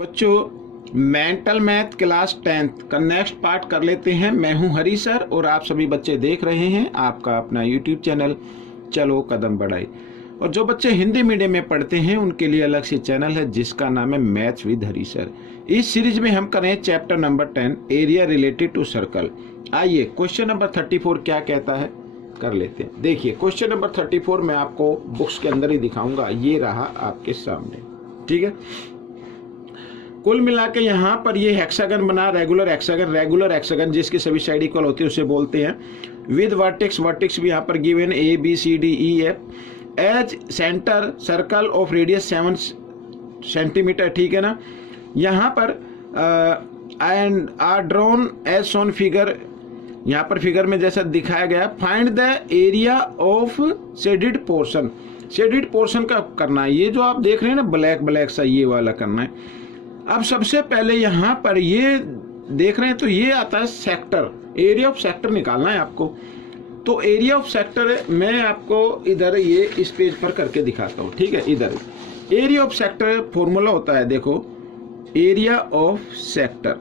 बच्चों mental math class 10th का next part कर लेते हैं। मैं हूं हरी सर और आप सभी बच्चे देख रहे हैं आपका अपना यूट्यूब चैनल चलो कदम बढ़ाई। और जो बच्चे हिंदी मीडियम में पढ़ते हैं उनके लिए अलग से चैनल है जिसका नाम है मैथ्स विद हरी सर। इस सीरीज में हम करें chapter number 10 area related to circle. आइए क्वेश्चन नंबर 34 क्या कहता है कर लेते हैं। देखिए क्वेश्चन नंबर 34 मैं आपको बुक्स के अंदर ही दिखाऊंगा, ये रहा आपके सामने, ठीक है। कुल मिला के यहाँ पर ये हेक्सागन बना, रेगुलर हेक्सागन जिसकी सभी साइड इक्वल होती है उसे बोलते हैं। विद वर्टेक्स भी यहाँ पर given A B C D E F. As centre circle of radius 7 centimetre, ठीक है ना। यहाँ पर and are drawn as shown figure, यहाँ पर फिगर में जैसा दिखाया गया। Find the area of shaded portion, shaded portion का करना है। ये जो आप देख रहे हैं ना ब्लैक सा, ये वाला करना है। अब सबसे पहले यहाँ पर ये देख रहे हैं तो ये आता है सेक्टर, एरिया ऑफ सेक्टर निकालना है आपको। तो एरिया ऑफ सेक्टर मैं आपको इधर ये इस पेज पर करके दिखाता हूँ, ठीक है। इधर एरिया ऑफ सेक्टर फॉर्मूला होता है, देखो area of sector,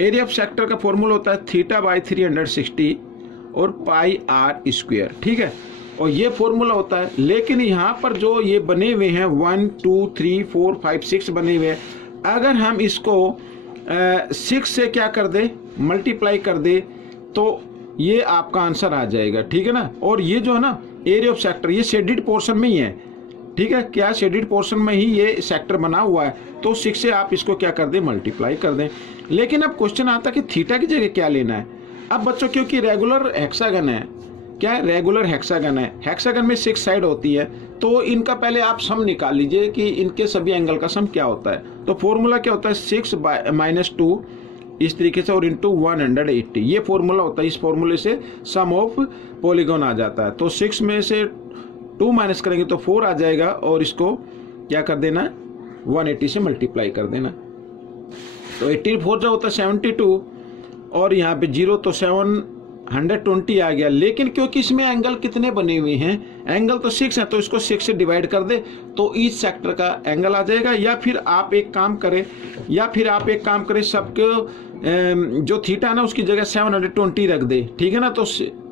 area of sector का फॉर्मूला होता है θ/360 और पाई आर स्क्वायर, ठीक है। और ये फॉर्मूला होता है। लेकिन यहाँ पर जो ये बने हुए हैं 1 2 3 4 5 6 बने हुए हैं, अगर हम इसको 6 से क्या कर दे, मल्टीप्लाई कर दे तो ये आपका आंसर आ जाएगा, ठीक है ना। और ये जो है ना एरिया ऑफ सेक्टर ये शेडिड पोर्शन में ही है, ठीक है। क्या शेडिड पोर्शन में ही ये सेक्टर बना हुआ है, तो 6 से आप इसको क्या कर दें, मल्टीप्लाई कर दें। लेकिन अब क्वेश्चन आता है कि थीटा की जगह क्या लेना है। अब बच्चों क्योंकि रेगुलर हेक्सागन है, क्या है, रेगुलर हेक्सागन है, हेक्सागन में 6 साइड होती है, तो इनका पहले आप सम निकाल लीजिए कि इनके सभी एंगल का सम क्या होता है। तो फॉर्मूला क्या होता है 6 - 2 इस तरीके से और इंटू 180, ये फॉर्मूला होता है। इस फॉर्मूले से सम ऑफ पॉलीगॉन आ जाता है। तो 6 में से 2 माइनस करेंगे तो 4 आ जाएगा और इसको क्या कर देना, 180 से मल्टीप्लाई कर देना। तो 84 जो होता है 72 और यहाँ पे 0 तो 720 आ गया। लेकिन क्योंकि इसमें एंगल कितने बने हुए हैं, एंगल तो 6 है, तो इसको 6 से डिवाइड कर दे तो ईच सेक्टर का एंगल आ जाएगा। या फिर आप एक काम करें सबके जो थीटा ना उसकी जगह 720 रख दे, ठीक है ना। तो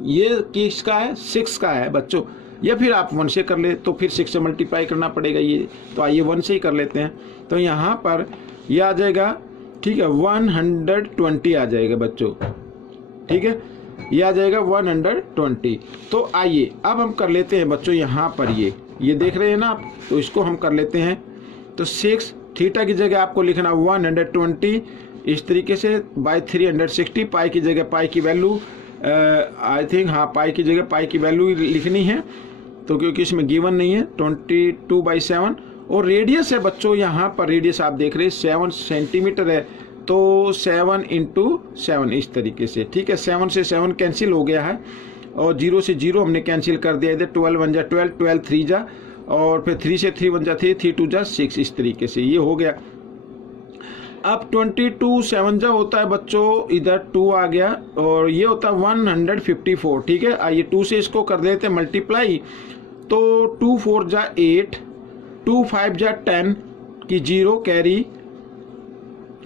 ये किसका है, 6 का है बच्चों। या फिर आप 1 से कर ले तो फिर 6 से मल्टीप्लाई करना पड़ेगा ये, तो आइए 1 से ही कर लेते हैं। तो यहाँ पर ये आ जाएगा, ठीक है, 120 आ जाएगा बच्चों, ठीक है, ये आ जाएगा 120। तो आइए अब हम कर लेते हैं बच्चों यहाँ पर ये देख रहे हैं ना आप, तो इसको हम कर लेते हैं। तो 6 थीटा की जगह आपको लिखना 120 इस तरीके से बाय 360, पाई की जगह पाई की वैल्यू आई थिंक, हाँ पाई की जगह पाई की वैल्यू लिखनी है, तो क्योंकि इसमें गिवन नहीं है। 22/7 और रेडियस है बच्चों, यहाँ पर रेडियस आप देख रहे हैं 7 सेंटीमीटर है, तो 7 × 7 इस तरीके से, ठीक है। 7 से 7 कैंसिल हो गया है और 0 से 0 हमने कैंसिल कर दिया। इधर 12 1 जा 12, 12 3 जा और फिर 3 से 3 1 जा 3, 3 2 जा 6 इस तरीके से ये हो गया। अब 22 7 जा होता है बच्चों, इधर 2 आ गया और ये होता है 154, ठीक है। आइए 2 से इसको कर देते हैं मल्टीप्लाई, तो 2 4 जा 8, 2 5 जा 10 की 0 कैरी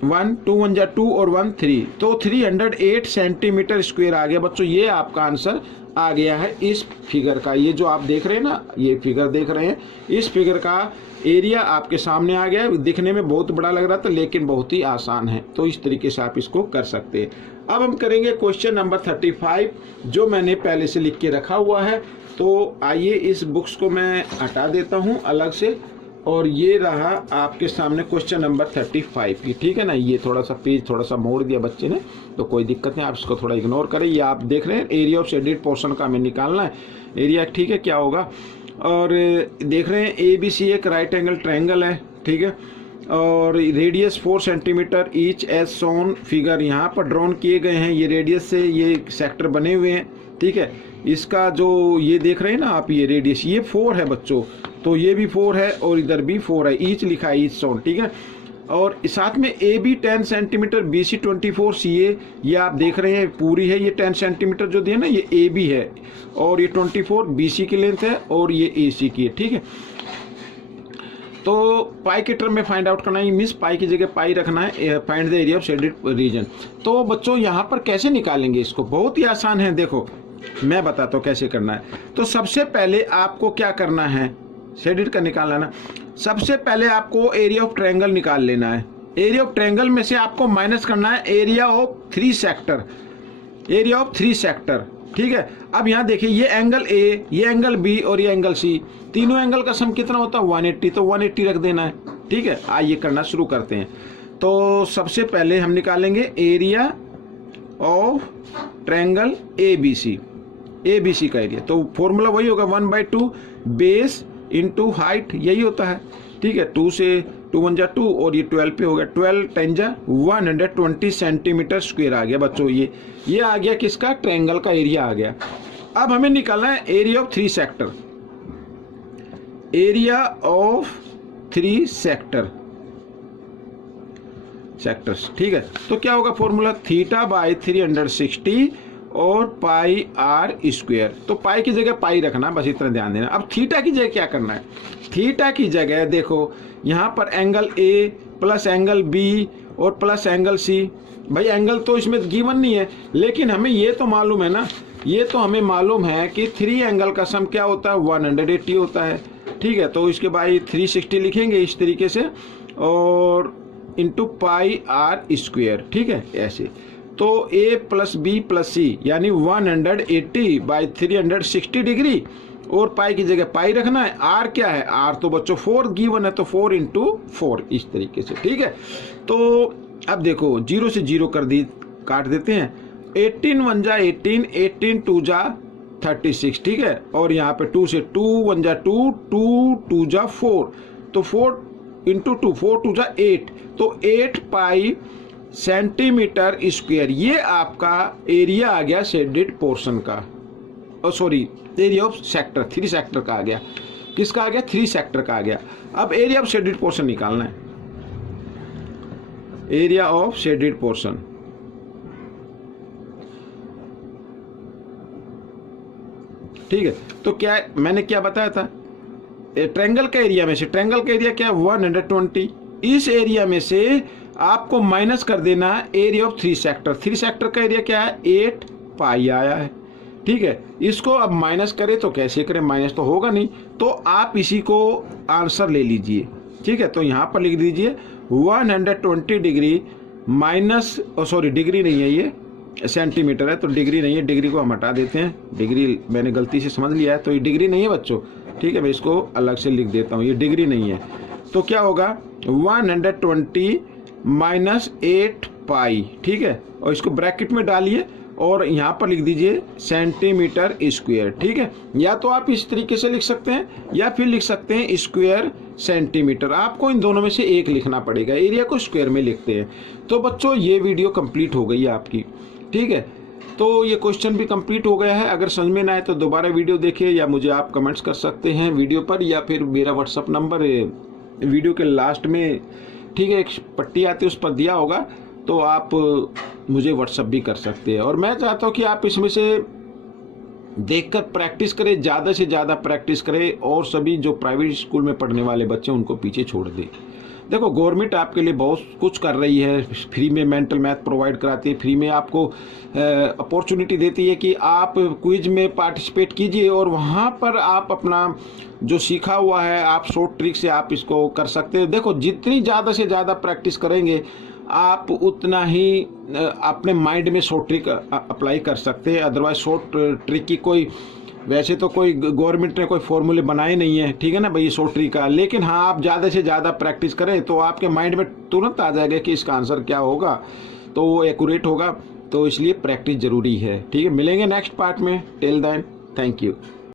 1, 2 1 जा 2 और 1 3, तो 308 सेंटीमीटर स्क्वायर आ गया बच्चों। ये आपका आंसर आ गया है इस फिगर का। ये जो आप देख रहे हैं ना, ये फिगर देख रहे हैं, इस फिगर का एरिया आपके सामने आ गया। दिखने में बहुत बड़ा लग रहा था लेकिन बहुत ही आसान है, तो इस तरीके से आप इसको कर सकते हैं। अब हम करेंगे क्वेश्चन नंबर 35 जो मैंने पहले से लिख के रखा हुआ है। तो आइए इस बुक्स को मैं हटा देता हूँ अलग से और ये रहा आपके सामने क्वेश्चन नंबर 35 की, ठीक है ना। ये थोड़ा सा पेज थोड़ा सा मोड़ दिया बच्चे ने, तो कोई दिक्कत नहीं, आप इसको थोड़ा इग्नोर करें। ये आप देख रहे हैं एरिया ऑफ शेडेड पोर्शन का हमें निकालना है एरिया, ठीक है, क्या होगा। और देख रहे हैं ABC एक राइट एंगल ट्रायंगल है, ठीक है, और radius 4 centimetre each as shown figure यहाँ पर ड्रॉन किए गए हैं। ये रेडियस से ये सेक्टर बने हुए हैं, ठीक है। इसका जो ये देख रहे हैं ना आप, ये रेडियस ये 4 है बच्चों, तो ये भी 4 है और इधर भी 4 है, ईच लिखा है ईच शोन, ठीक है। और साथ में AB 10 सेंटीमीटर, BC 24, CA ये आप देख रहे हैं पूरी है, ये 10 सेंटीमीटर जो दिया ना ये AB है और ये 24 BC की लेंथ है और ये AC की है, ठीक है। तो पाई के टर्म में फाइंड आउट करना है, मीन्स पाई की जगह पाई रखना है, find the area of shaded region. तो बच्चों यहाँ पर कैसे निकालेंगे इसको, बहुत ही आसान है, देखो मैं बताता हूँ कैसे करना है। तो सबसे पहले आपको क्या करना है, शेडेड का निकालना ना, सबसे पहले आपको एरिया ऑफ ट्रायंगल निकाल लेना है। एरिया ऑफ ट्रायंगल में से आपको माइनस करना है area of 3 sector, area of 3 sector, ठीक है। अब यहाँ देखिए ये एंगल ए, ये एंगल बी और ये एंगल सी, तीनों एंगल का सम कितना होता है 180, तो 180 रख देना है, ठीक है। आइए करना शुरू करते हैं। तो सबसे पहले हम निकालेंगे area of triangle A B C का एरिया। तो फॉर्मूला वही होगा 1/2 बेस इंटू हाइट, यही होता है, ठीक है। 2 से 2 1 जा 2 और ये 12 पे हो गया, 12 10 जा 120 सेंटीमीटर स्क्वायर आ गया बच्चों। ये आ गया किसका, ट्रायंगल का एरिया आ गया। अब हमें निकालना है area of 3 sector, area of 3 sectors, ठीक है। तो क्या होगा फॉर्मूला, θ/360 और पाई आर स्क्वायर। तो पाई की जगह पाई रखना, बस इतना ध्यान देना। अब थीटा की जगह क्या करना है, थीटा की जगह देखो यहाँ पर angle A plus angle B और प्लस एंगल सी। भाई एंगल तो इसमें गिवन नहीं है, लेकिन हमें ये तो मालूम है ना, ये तो हमें मालूम है कि 3 एंगल का सम क्या होता है 180 होता है, ठीक है। तो इसके बाद 360 लिखेंगे इस तरीके से और इंटू पाई आर स्क्वायर, ठीक है, ऐसे। तो a प्लस बी प्लस सी यानी 180/360 डिग्री और पाई की जगह पाई रखना है। r क्या है, r तो बच्चों 4 गिवन है, तो 4 इंटू 4 इस तरीके से, ठीक है। तो अब देखो 0 से 0 काट देते हैं, 18 1 जा 18, 18 2 जा 36, ठीक है। और यहाँ पे 2 से 2 1 जा 2, 2 2 जा 4, तो 4 इंटू 2, 4 2 जा 8, तो 8 पाई सेंटीमीटर स्क्वायर। ये आपका एरिया आ गया शेडेड पोर्शन का, sorry area of sector 3 sector का आ गया। किसका आ गया, 3 सेक्टर का आ गया। अब एरिया ऑफ शेडेड पोर्शन निकालना है, एरिया ऑफ शेडेड पोर्शन, ठीक है। तो क्या मैंने क्या बताया था, ट्रायंगल का एरिया में से, ट्रायंगल का एरिया क्या है 120, इस एरिया में से आपको माइनस कर देना है एरिया ऑफ 3 सेक्टर। 3 सेक्टर का एरिया क्या है 8 पाई आया है, ठीक है। इसको अब माइनस करें तो कैसे करें, माइनस तो होगा नहीं, तो आप इसी को आंसर ले लीजिए, ठीक है। तो यहाँ पर लिख दीजिए 120 डिग्री माइनस, सॉरी डिग्री नहीं है ये सेंटीमीटर है, तो डिग्री नहीं है, डिग्री को हम हटा देते हैं, डिग्री मैंने गलती से समझ लिया है, तो ये डिग्री नहीं है बच्चों, ठीक है। मैं इसको अलग से लिख देता हूँ, ये डिग्री नहीं है। तो क्या होगा 120 माइनस 8 पाई, ठीक है। और इसको ब्रैकेट में डालिए और यहाँ पर लिख दीजिए सेंटीमीटर स्क्वायर, ठीक है। या तो आप इस तरीके से लिख सकते हैं या फिर लिख सकते हैं स्क्वायर सेंटीमीटर, आपको इन दोनों में से एक लिखना पड़ेगा, एरिया को स्क्वायर में लिखते हैं। तो बच्चों ये वीडियो कंप्लीट हो गई है आपकी, ठीक है। तो ये क्वेश्चन भी कंप्लीट हो गया है। अगर समझ में ना आए तो दोबारा वीडियो देखिए, या मुझे आप कमेंट्स कर सकते हैं वीडियो पर, या फिर मेरा व्हाट्सअप नंबर वीडियो के लास्ट में, ठीक है, एक पट्टी आती है उस पर दिया होगा, तो आप मुझे व्हाट्सअप भी कर सकते हैं। और मैं चाहता हूँ कि आप इसमें से देखकर प्रैक्टिस करें, ज़्यादा से ज़्यादा प्रैक्टिस करें, और सभी जो प्राइवेट स्कूल में पढ़ने वाले बच्चे उनको पीछे छोड़ दें। देखो गवर्नमेंट आपके लिए बहुत कुछ कर रही है, फ्री में मेंटल मैथ प्रोवाइड कराती है, फ्री में आपको अपॉर्चुनिटी देती है कि आप क्विज में पार्टिसिपेट कीजिए और वहाँ पर आप अपना जो सीखा हुआ है आप शॉर्ट ट्रिक से आप इसको कर सकते हैं। देखो जितनी ज़्यादा से ज़्यादा प्रैक्टिस करेंगे आप उतना ही अपने माइंड में शॉर्ट ट्रिक अप्लाई कर सकते हैं। अदरवाइज शॉर्ट ट्रिक की कोई, वैसे तो कोई गवर्नमेंट ने कोई फॉर्मूले बनाए नहीं है, ठीक है ना भाई, शॉर्ट ट्रिक का। लेकिन हाँ आप ज़्यादा से ज़्यादा प्रैक्टिस करें तो आपके माइंड में तुरंत आ जाएगा कि इसका आंसर क्या होगा, तो वो एक्यूरेट होगा। तो इसलिए प्रैक्टिस ज़रूरी है, ठीक है। मिलेंगे नेक्स्ट पार्ट में, टिल देन थैंक यू।